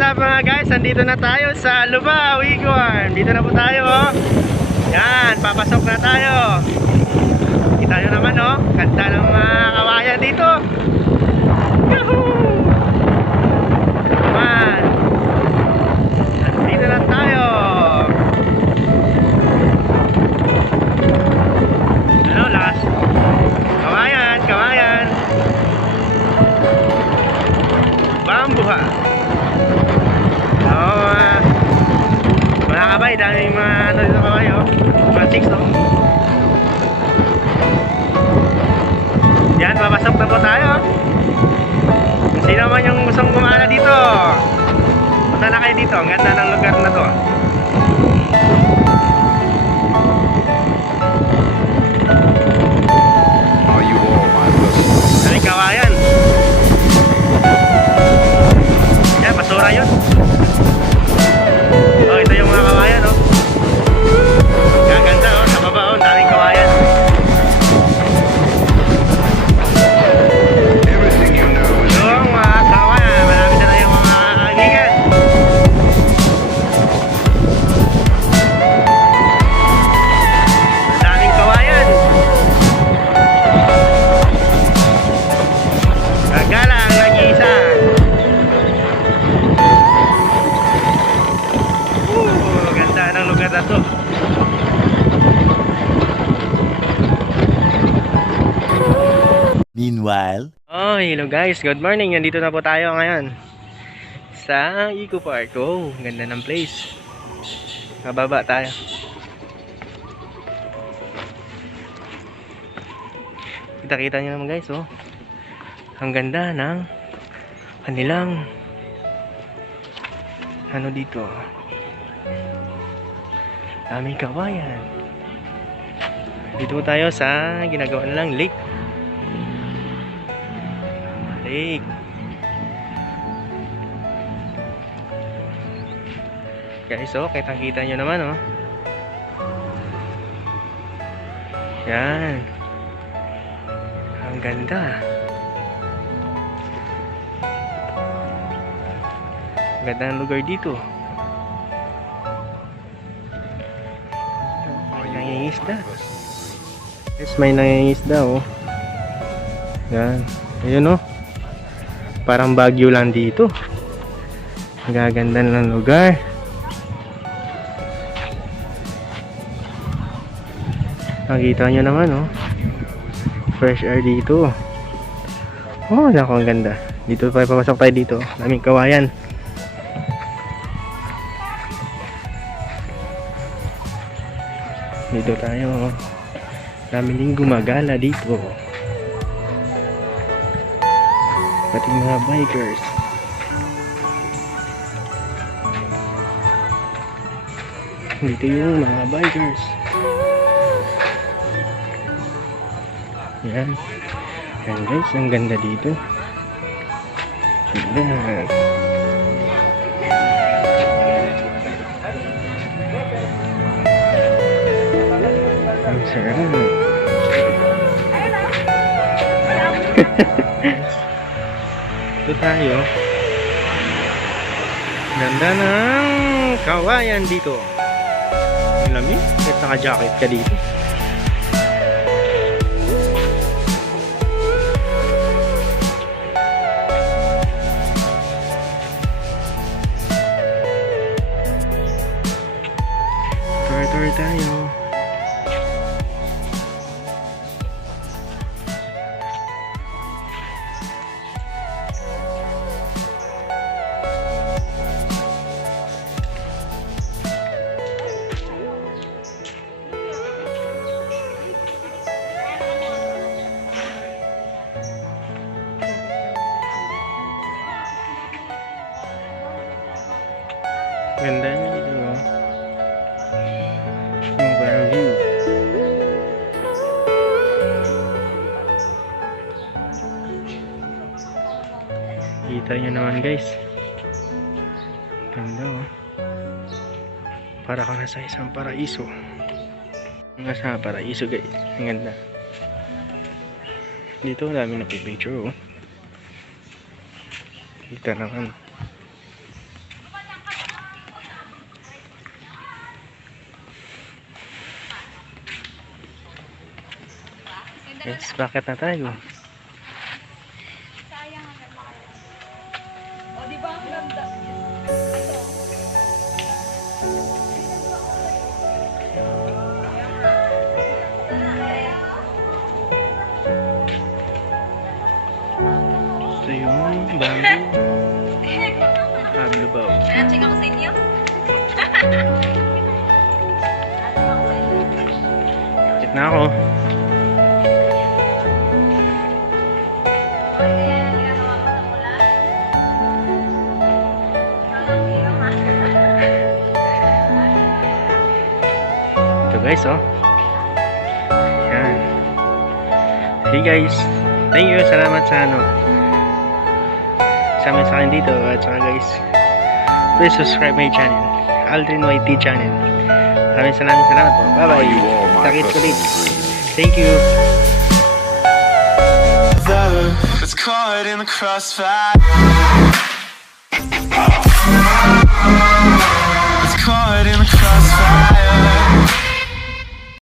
What's up mga guys? Nandito na tayo sa Lubao, Igor. Dito na po tayo, oh. Yan, papasok na tayo. Kita nyo naman, oh. Ganda ng mga kawayan dito. Yahoo! Man. Nandito na tayo. Ano, lakas? Kawayan, kawayan. Bambuha. Mga kabay, daming mga ano dito kabayo, mga chicks, no? Yan, papasok na po tayo. Kung sino man yung gustong gumala dito, punta na kayo dito. Ang ganda ng lugar na to. Are you all my listeners? Daming kawayan. Yan, basura yun. Oh, ito yung mga kawayan, oh. Gaganda, oh. Sa baba, oh. Daming kawayan. Everything you know is Yung mga kawayan, marami na tayong mga kaibigan. Daming kawayan. Gagala ang nag-iisa. Ganda ng lugar na to. Meanwhile, Oh, hello guys, good morning. Nandito na po tayo ngayon sa Eco Park. Oh, ganda ng place. Mababa tayo. Kita-kita nyo naman guys, oh. Ang ganda ng kanilang ano dito. Daming kawayan. Dito tayo sa ginagawa nilang lake. Lake. Guys, oh, kitang-kita nyo naman, oh. Yan. Ang ganda. Ang ganda ng lugar dito. May nangingisda. Yes, may nangingisda, oh. Yan. Ayun, oh. Parang Baguio lang dito. Ang gaganda ng lugar. Nakita nyo naman, oh. Fresh air dito. Oh, naku, ang ganda. Dito tayo, papasok tayo dito. Daming kawayan. Dito tayo. Dami ding gumagala dito. Pati mga bikers. Dito yung mga bikers. Yan. Yan guys, ang ganda dito. Yan. Ang sarap. Ito tayo. Ganda ng kawayan dito. Ang lamig. Kahit naka-jacket ka dito. Tour tayo. Ganda niya dito, oh. Yung parang view. Kita nyo naman guys. Ganda, oh. Para ka nasa isang paraiso. Nasa paraiso guys. Ang ganda. Dito dami napipicture, oh. Kita naman. Yes, bakit na tayo? O, di ba ang ganda? Ito. Ito yung bago. Pablo Bao. Matching ako sa inyo? Bakit na ako? Ito guys, oh. Yan. Hey guys. Thank you. Salamat sa sa akin dito. At saka guys, please subscribe my channel. Aldrin YT channel. Maraming salamat po. Bye bye. You all my Takit personal ulit. dreams. Thank you. It's caught in the crossfire.